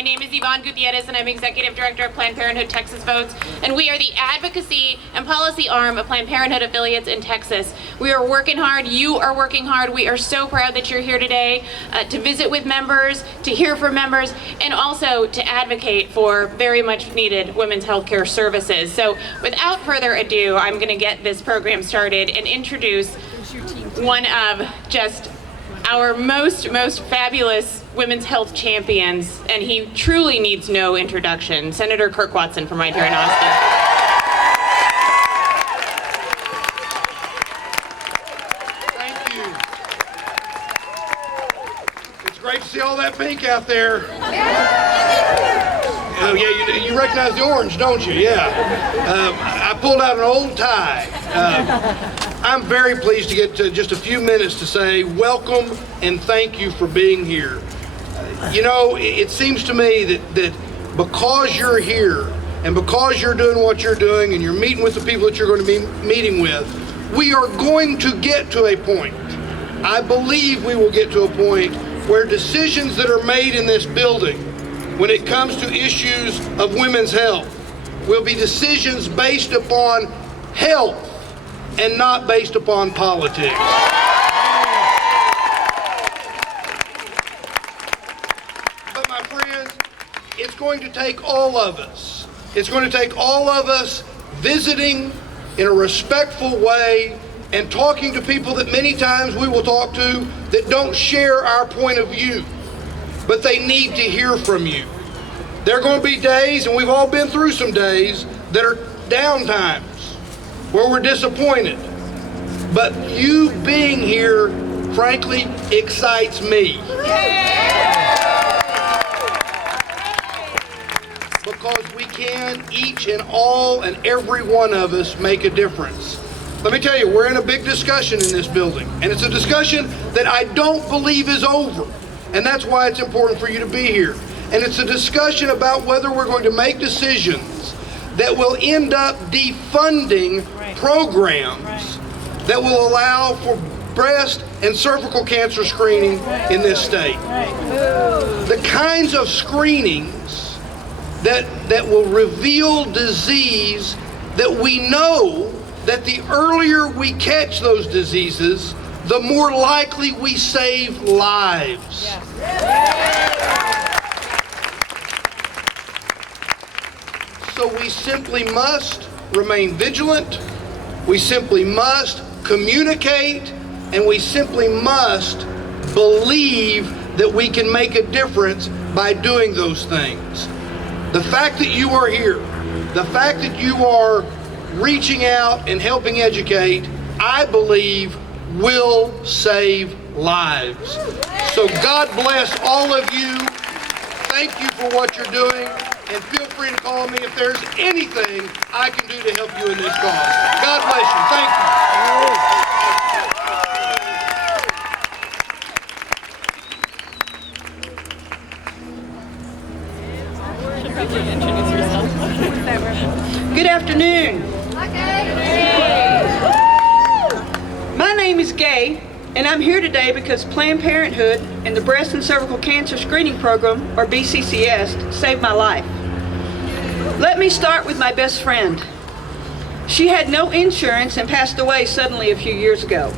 My name is Yvonne Gutierrez, and I'm Executive Director of Planned Parenthood Texas Votes, and we are the advocacy and policy arm of Planned Parenthood affiliates in Texas. We are working hard. You are working hard. We are so proud that you're here today to visit with members, to hear from members, and also to advocate for very much needed women's health care services. So without further ado, I'm going to get this program started and introduce one of just our most fabulous women's health champions, and he truly needs no introduction, Senator Kirk Watson from right here in Austin. Thank you. It's great to see all that pink out there. Oh yeah, you recognize the orange, don't you? Yeah. I pulled out an old tie. I'm very pleased to get to just a few minutes to say welcome and thank you for being here. You know, it seems to me that because you're here and because you're doing what you're doing and you're meeting with the people that you're going to be meeting with, we are going to get to a point, I believe we will get to a point where decisions that are made in this building when it comes to issues of women's health will be decisions based upon health and not based upon politics. But my friends, it's going to take all of us. It's going to take all of us visiting in a respectful way and talking to people that many times we will talk to that don't share our point of view, but they need to hear from you. There are going to be days, and we've all been through some days, that are down times where we're disappointed. But you being here, frankly, excites me. Because we can, each and all and every one of us, make a difference. Let me tell you, we're in a big discussion in this building, and it's a discussion that I don't believe is over, and that's why it's important for you to be here. And it's a discussion about whether we're going to make decisions that will end up defunding programs that will allow for breast and cervical cancer screening in this state. The kinds of screenings that will reveal disease that we know that the earlier we catch those diseases, the more likely we save lives. So we simply must remain vigilant, we simply must communicate, and we simply must believe that we can make a difference by doing those things. The fact that you are here, the fact that you are reaching out and helping educate, I believe will save lives. So God bless all of you. Thank you for what you're doing. And feel free to call me if there's anything I can do to help you in this cause. God bless you. Thank you. Good afternoon. My name is Gay, and I'm here today because Planned Parenthood and the Breast and Cervical Cancer Screening Program, or BCCS, saved my life. Let me start with my best friend. She had no insurance and passed away suddenly a few years ago.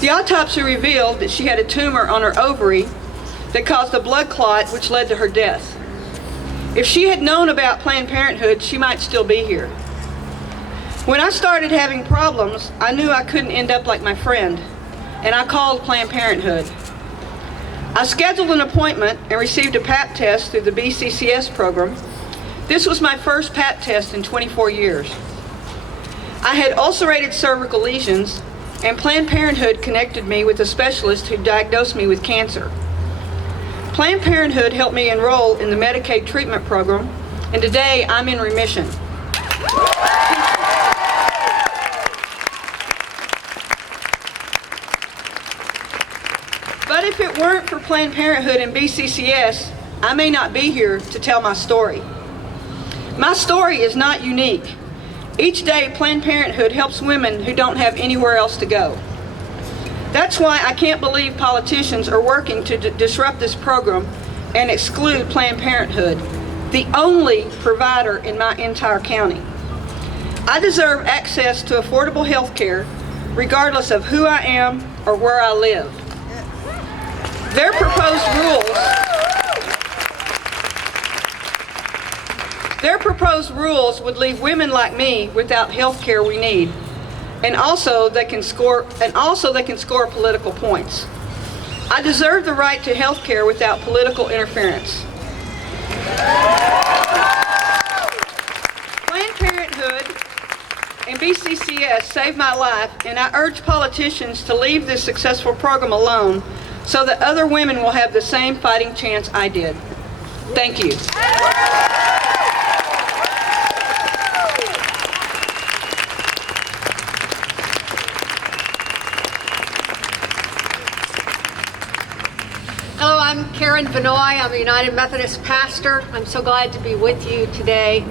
The autopsy revealed that she had a tumor on her ovary that caused a blood clot which led to her death. If she had known about Planned Parenthood, she might still be here. When I started having problems, I knew I couldn't end up like my friend, and I called Planned Parenthood. I scheduled an appointment and received a Pap test through the BCCS program. This was my first Pap test in 24 years. I had ulcerated cervical lesions, and Planned Parenthood connected me with a specialist who diagnosed me with cancer. Planned Parenthood helped me enroll in the Medicaid treatment program, and today I'm in remission. But if it weren't for Planned Parenthood and BCCS, I may not be here to tell my story. My story is not unique. Each day, Planned Parenthood helps women who don't have anywhere else to go. That's why I can't believe politicians are working to disrupt this program and exclude Planned Parenthood, the only provider in my entire county. I deserve access to affordable health care regardless of who I am or where I live. Their proposed rules would leave women like me without health care we need, and also they can score political points. I deserve the right to health care without political interference. Planned Parenthood and BCCS saved my life, and I urge politicians to leave this successful program alone so that other women will have the same fighting chance I did. Thank you. Hello, I'm Karen Vanoy. I'm a United Methodist pastor. I'm so glad to be with you today.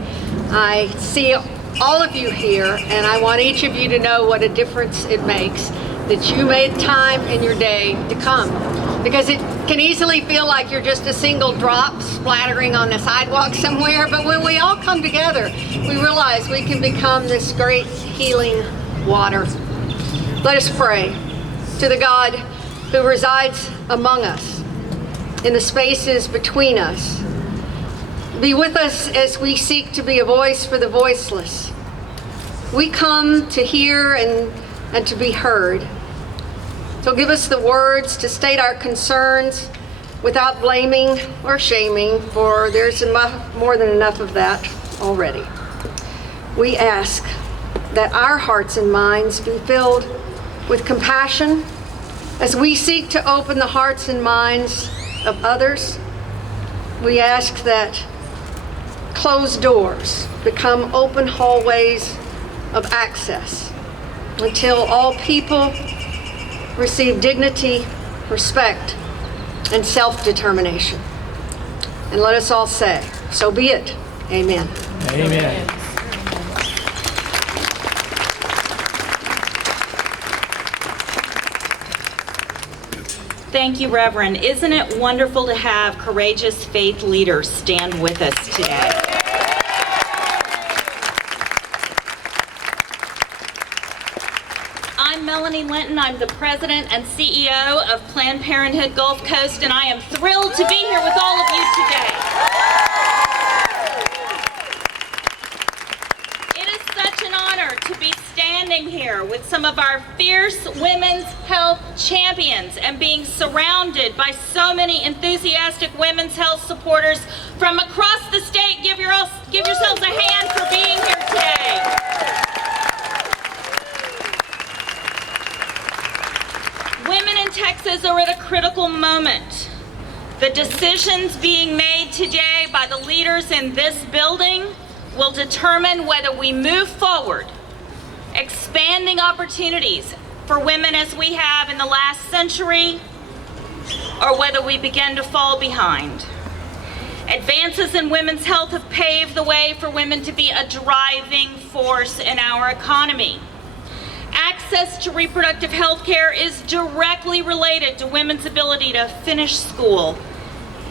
I see all of you here, and I want each of you to know what a difference it makes that you made time in your day to come. Because it can easily feel like you're just a single drop splattering on the sidewalk somewhere, but when we all come together, we realize we can become this great healing water. Let us pray to the God who resides among us, in the spaces between us. Be with us as we seek to be a voice for the voiceless. We come to hear and to be heard. So give us the words to state our concerns without blaming or shaming, for there's more than enough of that already. We ask that our hearts and minds be filled with compassion as we seek to open the hearts and minds of others. We ask that closed doors become open hallways of access until all people receive dignity, respect, and self-determination. And let us all say, so be it. Amen. Amen. Thank you, Reverend. Isn't it wonderful to have courageous faith leaders stand with us today? I'm Melanie Linton. I'm the president and CEO of Planned Parenthood Gulf Coast, and I am thrilled to be here with all of you today. It is such an honor to be standing here with some of our fierce women's health champions and being surrounded by so many enthusiastic women's health supporters from across the state. Give yourselves a hand for being here today. Women in Texas are at a critical moment. The decisions being made today by the leaders in this building will determine whether we move forward, expanding opportunities for women as we have in the last century, or whether we begin to fall behind. Advances in women's health have paved the way for women to be a driving force in our economy. Access to reproductive health care is directly related to women's ability to finish school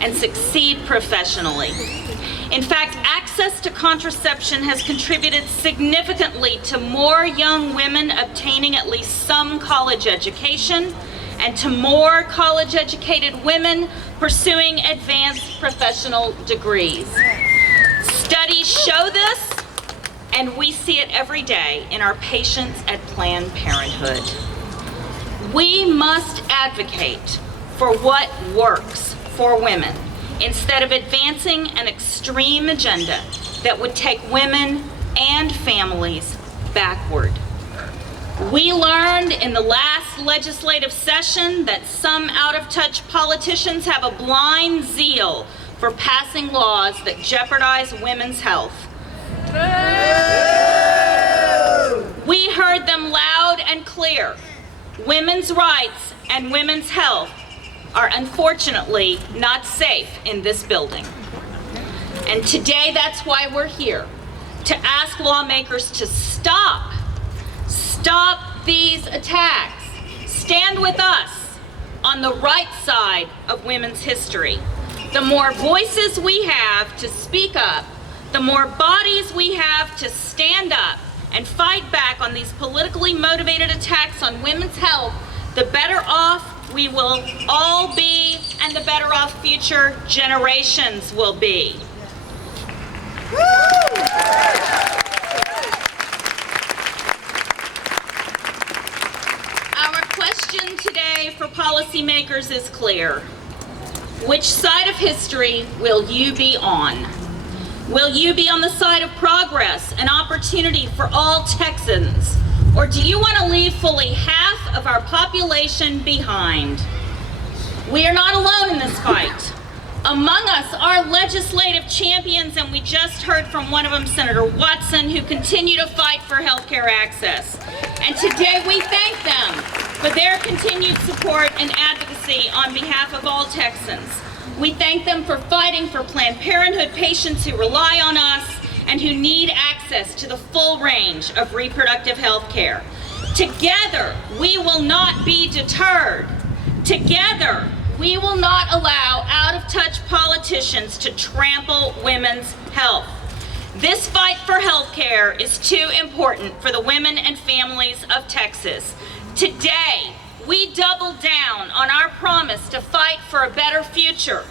and succeed professionally. In fact, access to contraception has contributed significantly to more young women obtaining at least some college education and to more college-educated women pursuing advanced professional degrees. Studies show this, and we see it every day in our patients at Planned Parenthood. We must advocate for what works for women instead of advancing an extreme agenda that would take women and families backward. We learned in the last legislative session that some out-of-touch politicians have a blind zeal for passing laws that jeopardize women's health. We heard them loud and clear. Women's rights and women's health are unfortunately not safe in this building. And today that's why we're here, to ask lawmakers to stop these attacks. Stand with us on the right side of women's history. The more voices we have to speak up, the more bodies we have to stand up and fight back on these politically motivated attacks on women's health, the better off we will all be, and the better off future generations will be. Our question today for policymakers is clear. Which side of history will you be on? Will you be on the side of progress and opportunity for all Texans? Or do you want to leave fully half of our population behind? We are not alone in this fight. Among us are legislative champions, and we just heard from one of them, Senator Watson, who continue to fight for health care access. And today we thank them for their continued support and advocacy on behalf of all Texans. We thank them for fighting for Planned Parenthood patients who rely on us and who need access to the full range of reproductive health care. Together, we will not be deterred. Together, we will not allow out-of-touch politicians to trample women's health. This fight for health care is too important for the women and families of Texas. Today, we double down on our promise to fight for a better future.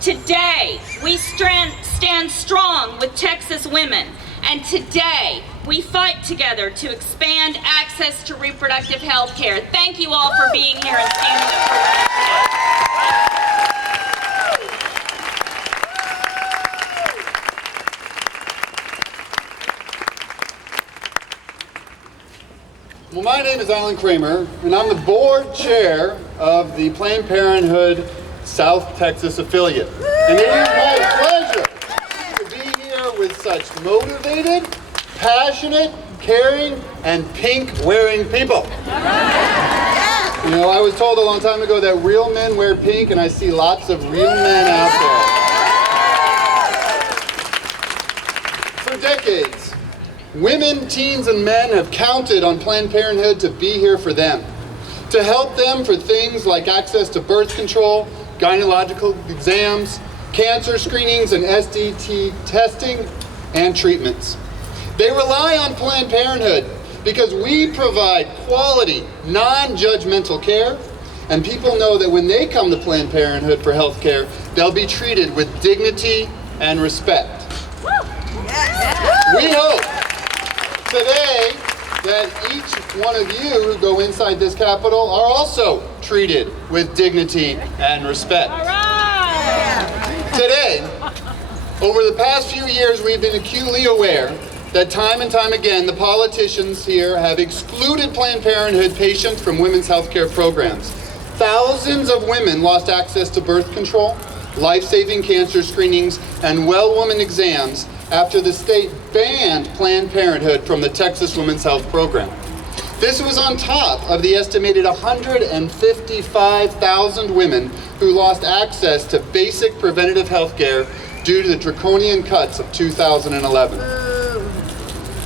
Today, we stand strong with Texas women, and today, we fight together to expand access to reproductive health care. Thank you all for being here and standing up for women today. Well, my name is Alan Kramer, and I'm the board chair of the Planned Parenthood South Texas affiliate. And it is my pleasure to be here with such motivated, passionate, caring, and pink-wearing people. You know, I was told a long time ago that real men wear pink, and I see lots of real men out there. For decades, women, teens, and men have counted on Planned Parenthood to be here for them, to help them for things like access to birth control, gynecological exams, cancer screenings, and STD testing and treatments. They rely on Planned Parenthood because we provide quality, non-judgmental care, and people know that when they come to Planned Parenthood for health care, they'll be treated with dignity and respect. We hope today that each one of you who go inside this Capitol are also treated with dignity and respect. All right. Today, over the past few years, we've been acutely aware that time and time again, the politicians here have excluded Planned Parenthood patients from women's health care programs. Thousands of women lost access to birth control, life-saving cancer screenings, and well-woman exams after the state banned Planned Parenthood from the Texas Women's Health Program. This was on top of the estimated 155,000 women who lost access to basic preventative health care due to the draconian cuts of 2011.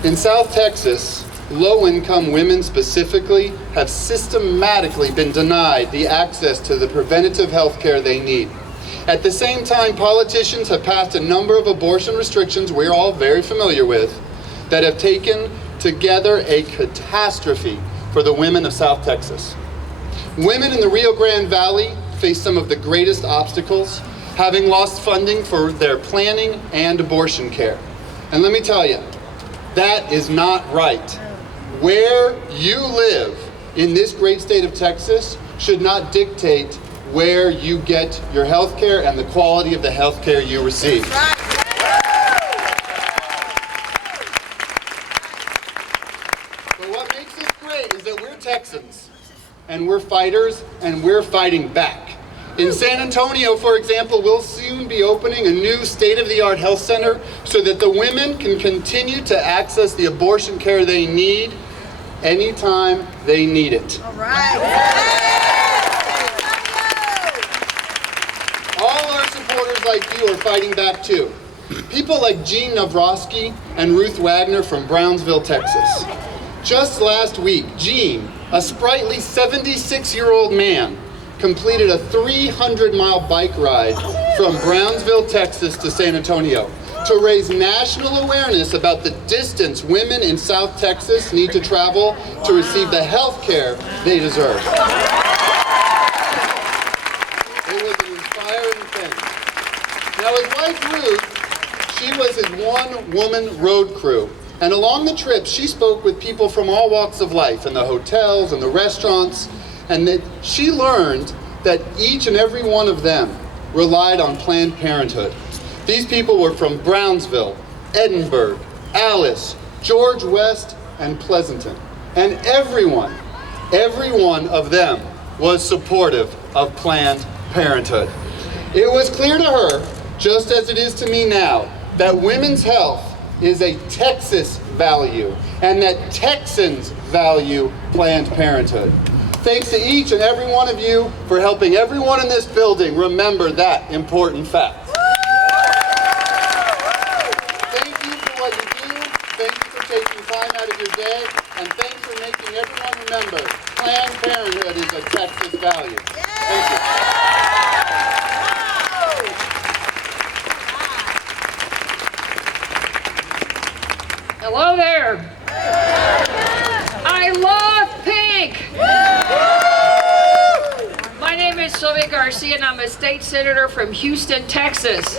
In South Texas, low-income women specifically have systematically been denied the access to the preventative health care they need. At the same time, politicians have passed a number of abortion restrictions we're all very familiar with that have taken together a catastrophe for the women of South Texas. Women in the Rio Grande Valley face some of the greatest obstacles, having lost funding for their planning and abortion care. And let me tell you, that is not right. Where you live in this great state of Texas should not dictate where you get your health care and the quality of the health care you receive. But what makes this great is that we're Texans, and we're fighters, and we're fighting back. In San Antonio, for example, we'll soon be opening a new state-of-the-art health center so that the women can continue to access the abortion care they need anytime they need it. All right. All our supporters like you are fighting back too. People like Jean Navrosky and Ruth Wagner from Brownsville, Texas. Just last week, Jean, a sprightly 76-year-old man, completed a 300-mile bike ride from Brownsville, Texas to San Antonio to raise national awareness about the distance women in South Texas need to travel to receive the health care they deserve. It was an inspiring thing. Now, his wife Ruth, she was his one-woman road crew. And along the trip, she spoke with people from all walks of life, in the hotels and the restaurants, and that she learned that each and every one of them relied on Planned Parenthood. These people were from Brownsville, Edinburgh, Alice, George West, and Pleasanton. And every one of them was supportive of Planned Parenthood. It was clear to her, just as it is to me now, that women's health is a Texas value, and that Texans value Planned Parenthood. Thanks to each and every one of you for helping everyone in this building remember that important fact. Thank you for what you do, thank you for taking time out of your day, and thanks for making everyone remember Planned Parenthood is a Texas value. Thank you. Hello there. I love pink. My name is Sylvia Garcia, and I'm a state senator from Houston, Texas.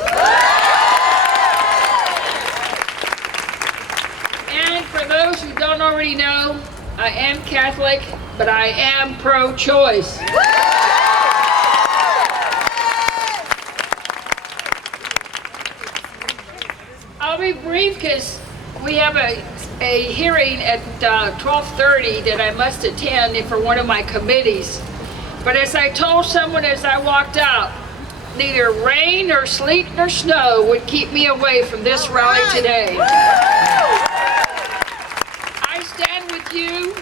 And for those who don't already know, I am Catholic, but I am pro-choice. I'll be brief because we have a hearing at 12:30 that I must attend for one of my committees. But as I told someone as I walked out, neither rain nor sleet nor snow would keep me away from this rally today. I stand with you,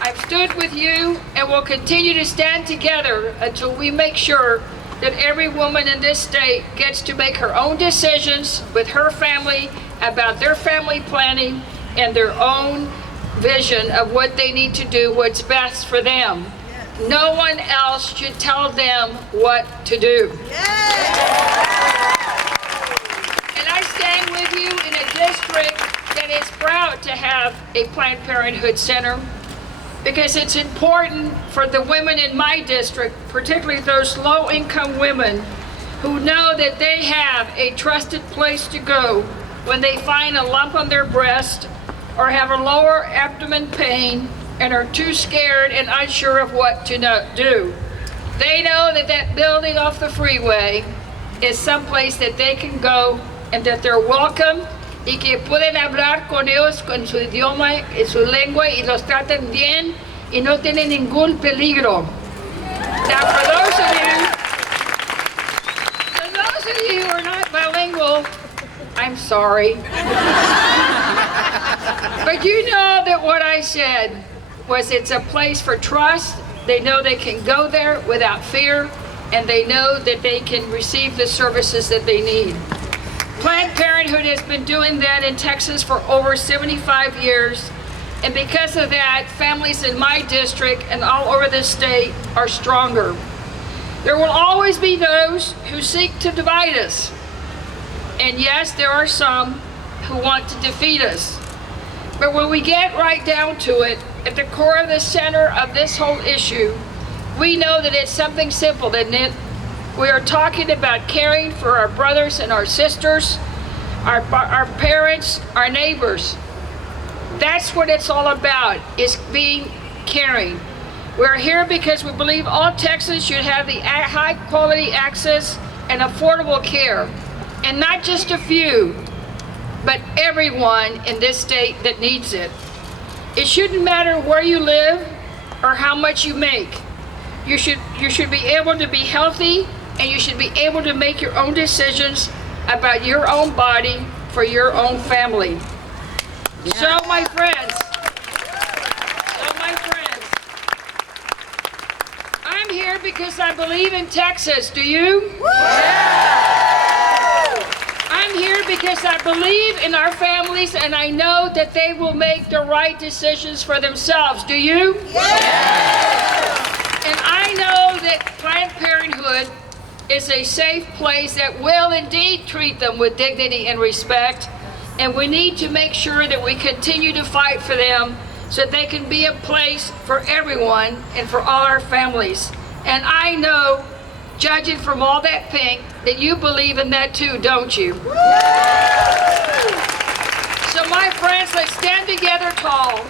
I've stood with you, and will continue to stand together until we make sure that every woman in this state gets to make her own decisions with her family about their family planning and their own vision of what they need to do, what's best for them. No one else should tell them what to do. And I stand with you in a district that is proud to have a Planned Parenthood center, because it's important for the women in my district, particularly those low-income women who know that they have a trusted place to go when they find a lump on their breast or have a lower abdomen pain and are too scared and unsure of what to do. They know that that building off the freeway is someplace that they can go and that they're welcome y que pueden hablar con ellos con su idioma, en su lengua, y los tratan bien y no tienen ningún peligro. Now, for those of you who are not bilingual, I'm sorry. But you know that what I said was it's a place for trust. They know they can go there without fear, and they know that they can receive the services that they need. Planned Parenthood has been doing that in Texas for over 75 years, and because of that, families in my district and all over the state are stronger. There will always be those who seek to divide us, and yes, there are some who want to defeat us. But when we get right down to it, at the core of the center of this whole issue, we know that it's something simple, isn't it? We are talking about caring for our brothers and our sisters, our parents, our neighbors. That's what it's all about, is being caring. We're here because we believe all Texans should have the high quality access and affordable care. And not just a few, but everyone in this state that needs it. It shouldn't matter where you live or how much you make. You should be able to be healthy, and you should be able to make your own decisions about your own body for your own family. Yeah. So my friends, I'm here because I believe in Texas. Do you? I'm here because I believe in our families, and I know that they will make the right decisions for themselves. Do you? And I know that Planned Parenthood is a safe place that will indeed treat them with dignity and respect. And we need to make sure that we continue to fight for them so that they can be a place for everyone and for all our families. And I know, judging from all that pink, that you believe in that too, don't you? So my friends, let's stand together tall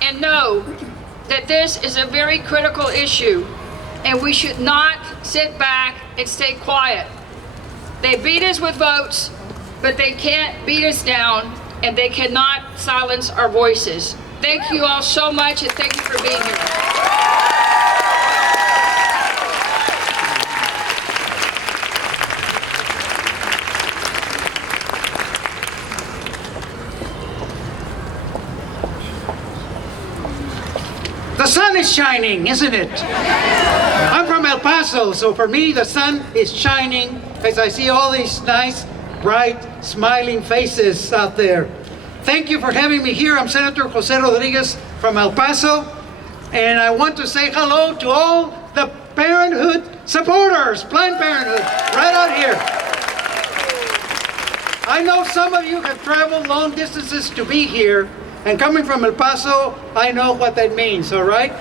and know that this is a very critical issue, and we should not sit back and stay quiet. They beat us with votes, but they can't beat us down, and they cannot silence our voices. Thank you all so much, and thank you for being here. The sun is shining, isn't it? I'm from El Paso, so for me the sun is shining as I see all these nice, bright, smiling faces out there. Thank you for having me here. I'm Senator Jose Rodriguez from El Paso, and I want to say hello to all the Parenthood supporters, Planned Parenthood, right out here. I know some of you have traveled long distances to be here, and coming from El Paso, I know what that means, all right?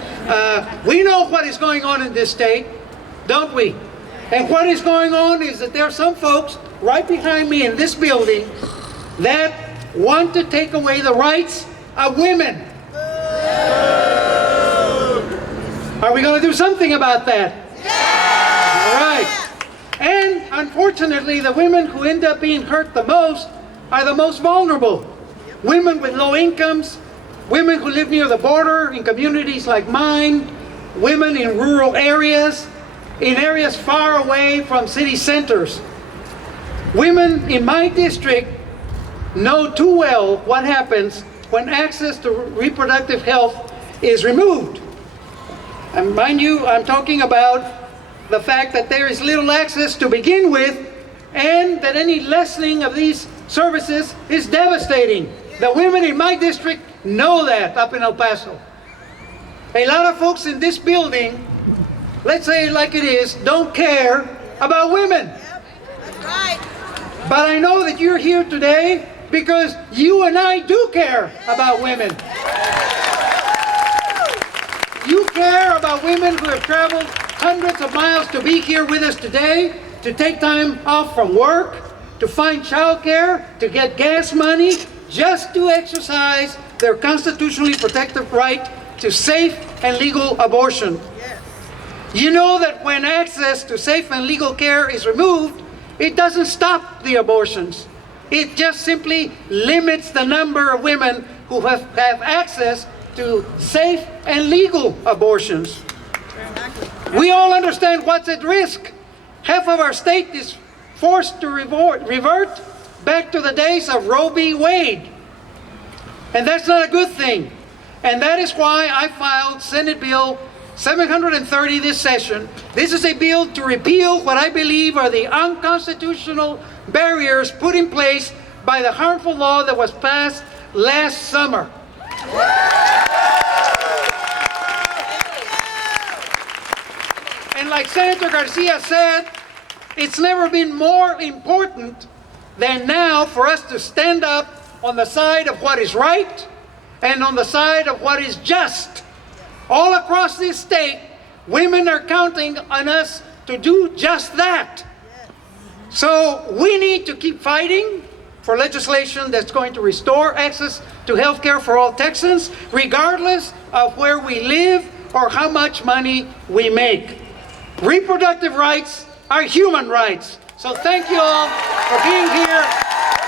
We know what is going on in this state, don't we? And what is going on is that there are some folks right behind me in this building that want to take away the rights of women. Are we going to do something about that? All right. And unfortunately, the women who end up being hurt the most are the most vulnerable. Women with low incomes, women who live near the border in communities like mine, women in rural areas, in areas far away from city centers. Women in my district know too well what happens when access to reproductive health is removed. And mind you, I'm talking about the fact that there is little access to begin with, and that any lessening of these services is devastating. The women in my district know that up in El Paso. A lot of folks in this building, let's say it like it is, don't care about women. That's right. But I know that you're here today because you and I do care about women. You care about women who have traveled hundreds of miles to be here with us today, to take time off from work, to find childcare, to get gas money, just to exercise their constitutionally protected right to safe and legal abortion. Yes. You know that when access to safe and legal care is removed, it doesn't stop the abortions. It just simply limits the number of women who have access to safe and legal abortions. We all understand what's at risk. Half of our state is forced to revert back to the days of Roe v. Wade. And that's not a good thing. And that is why I filed Senate Bill 730 this session. This is a bill to repeal what I believe are the unconstitutional barriers put in place by the harmful law that was passed last summer. And like Senator Garcia said, it's never been more important than now for us to stand up on the side of what is right and on the side of what is just. All across this state, women are counting on us to do just that. So we need to keep fighting for legislation that's going to restore access to health care for all Texans, regardless of where we live or how much money we make. Reproductive rights are human rights. So thank you all for being here.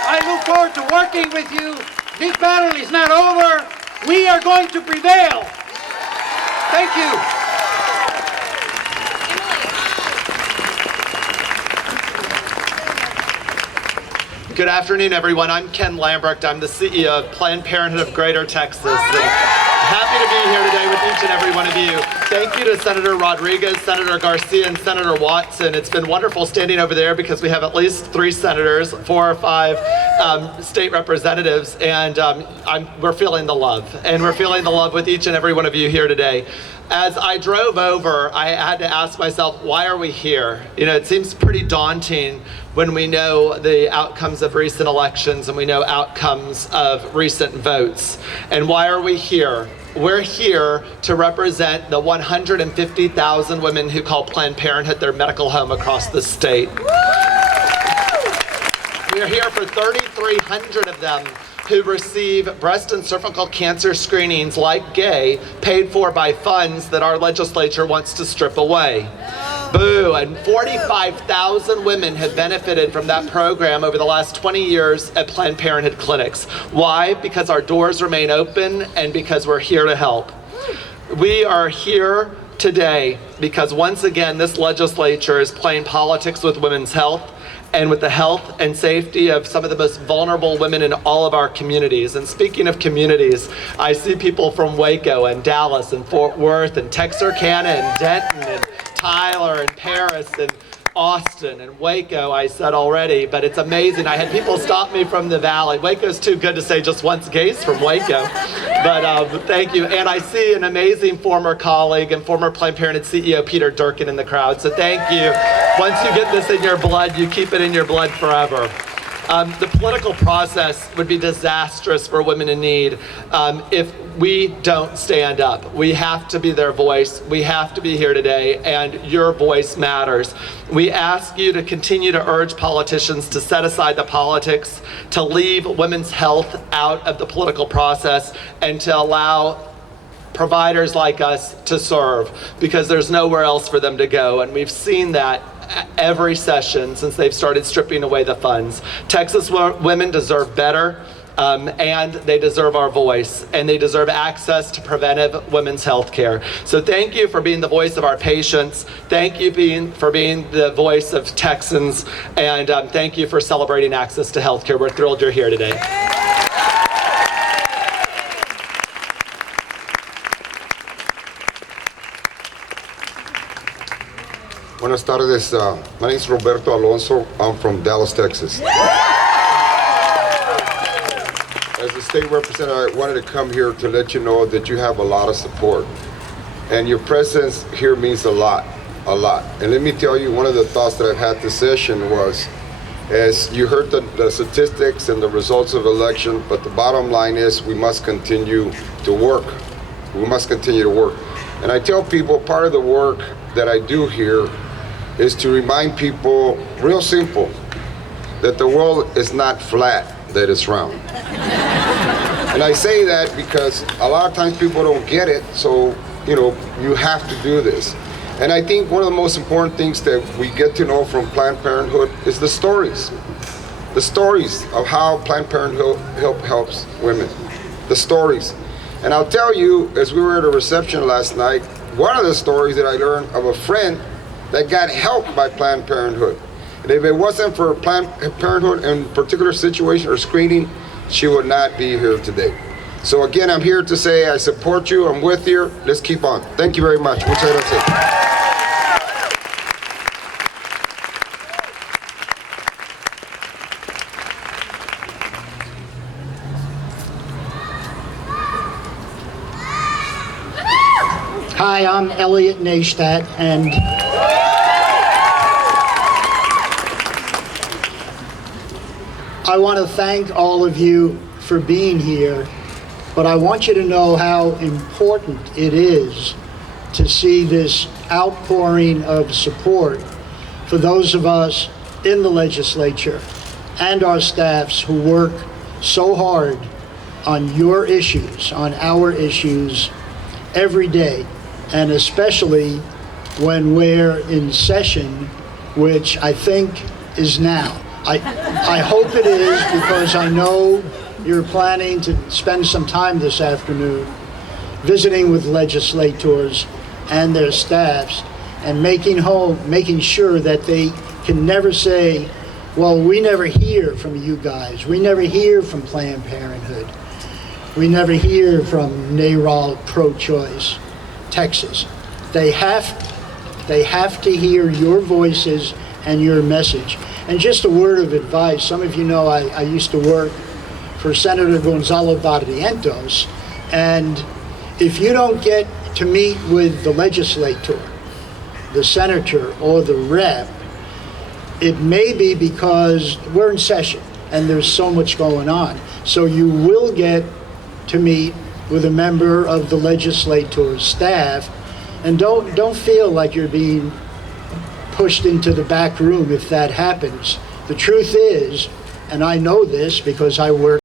I look forward to working with you. This battle is not over. We are going to prevail. Thank you. Good afternoon, everyone. I'm Ken Lambrecht. I'm the CEO of Planned Parenthood of Greater Texas. And happy to be here today with each each and every one of you. Thank you to Senator Rodriguez, Senator Garcia, and Senator Watson. It's been wonderful standing over there because we have at least 3 senators, 4 or 5 state representatives, and we're feeling the love. And we're feeling the love with each and every one of you here today. As I drove over, I had to ask myself, why are we here? You know, it seems pretty daunting when we know the outcomes of recent elections and we know outcomes of recent votes. And why are we here? We're here to represent the 150,000 women who call Planned Parenthood their medical home across the state. We are here for 3,300 of them who receive breast and cervical cancer screenings like gay, paid for by funds that our legislature wants to strip away. Boo, and 45,000 women have benefited from that program over the last 20 years at Planned Parenthood clinics. Why? Because our doors remain open and because we're here to help. We are here today because once again this legislature is playing politics with women's health and with the health and safety of some of the most vulnerable women in all of our communities. And speaking of communities, I see people from Waco and Dallas and Fort Worth and Texarkana and Denton and Tyler and Paris and Austin and Waco, I said already, but it's amazing. I had people stop me from the valley. Waco's too good to say just once Gays from Waco, but thank you. And I see an amazing former colleague and former Planned Parenthood CEO Peter Durkin in the crowd, so thank you. Once you get this in your blood, you keep it in your blood forever. The political process would be disastrous for women in need if we don't stand up. We have to be their voice. We have to be here today, and your voice matters. We ask you to continue to urge politicians to set aside the politics, to leave women's health out of the political process, and to allow providers like us to serve, because there's nowhere else for them to go. And we've seen that every session since they've started stripping away the funds. Texas women deserve better, and they deserve our voice, and they deserve access to preventive women's health care. So thank you for being the voice of our patients. Thank you for being the voice of Texans, and thank you for celebrating access to health care. We're thrilled you're here today. Buenas tardes. My name is Roberto Alonso. I'm from Dallas, Texas. As a state representative, I wanted to come here to let you know that you have a lot of support. And your presence here means a lot, a lot. And let me tell you, one of the thoughts that I've had this session was, as you heard the statistics and the results of election, but the bottom line is we must continue to work. We must continue to work. And I tell people part of the work that I do here is to remind people, real simple, that the world is not flat, that it's round. And I say that because a lot of times people don't get it, so you have to do this. And I think one of the most important things that we get to know from Planned Parenthood is the stories of how Planned Parenthood helps women, the stories. And I'll tell you, as we were at a reception last night, one of the stories that I learned of a friend that got help by Planned Parenthood. And if it wasn't for Planned Parenthood in a particular situation or screening, she would not be here today. So again, I'm here to say I support you, I'm with you, let's keep on. Thank you very much. Muchas gracias. Hi, I'm Elliot Neistat, and I want to thank all of you for being here, but I want you to know how important it is to see this outpouring of support for those of us in the legislature and our staffs who work so hard on your issues, on our issues every day, and especially when we're in session, which I think is now. I hope it is, because I know you're planning to spend some time this afternoon visiting with legislators and their staffs and making sure that they can never say, well, we never hear from you guys. We never hear from Planned Parenthood. We never hear from NARAL pro-choice. Texas. They have to hear your voices and your message. And just a word of advice, some of you know I used to work for Senator Gonzalo Barrientos, and if you don't get to meet with the legislator, the senator, or the rep, it may be because we're in session and there's so much going on. So you will get to meet with a member of the legislator's staff, and don't feel like you're being pushed into the back room if that happens. The truth is, and I know this because I work